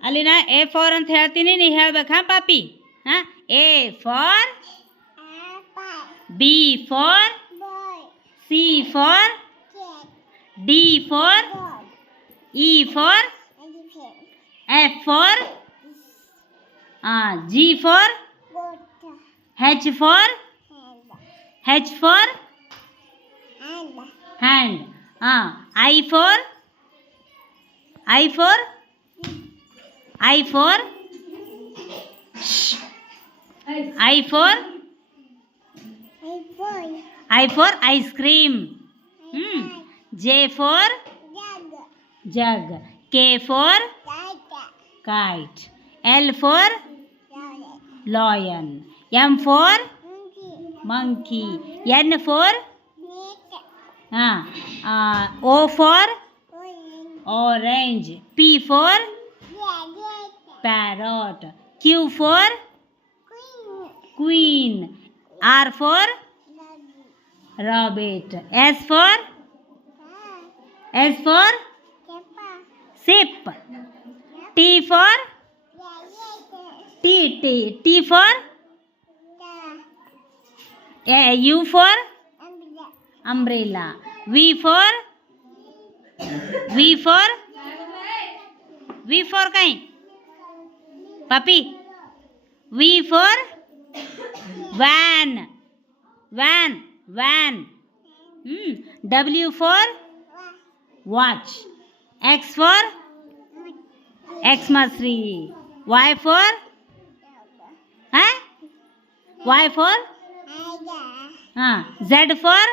ಅಲ್ಲಿನ A for ಅಂತ ಹೇಳ್ತೀನಿ ನೀ ಹೇಳ್ಬೇಕು ಹಾಂ ಪಾಪಿ ಹಾಂ A for B for C for D for E for F for G for H for H for hand ah i for i for i for i for i for ice cream hmm. j for jug k for kite l for lion m for monkey n for ah, uh, o for orange p for parrot q for queen r for rabbit s for s for ship t for t t t for uh, u for umbrella v for v for v for કઈ puppy v for van van van hmm. w for watch x for x must tree y for huh? y for हाँ z for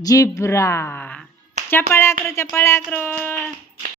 zebra चपड़ा करो चपड़ा करो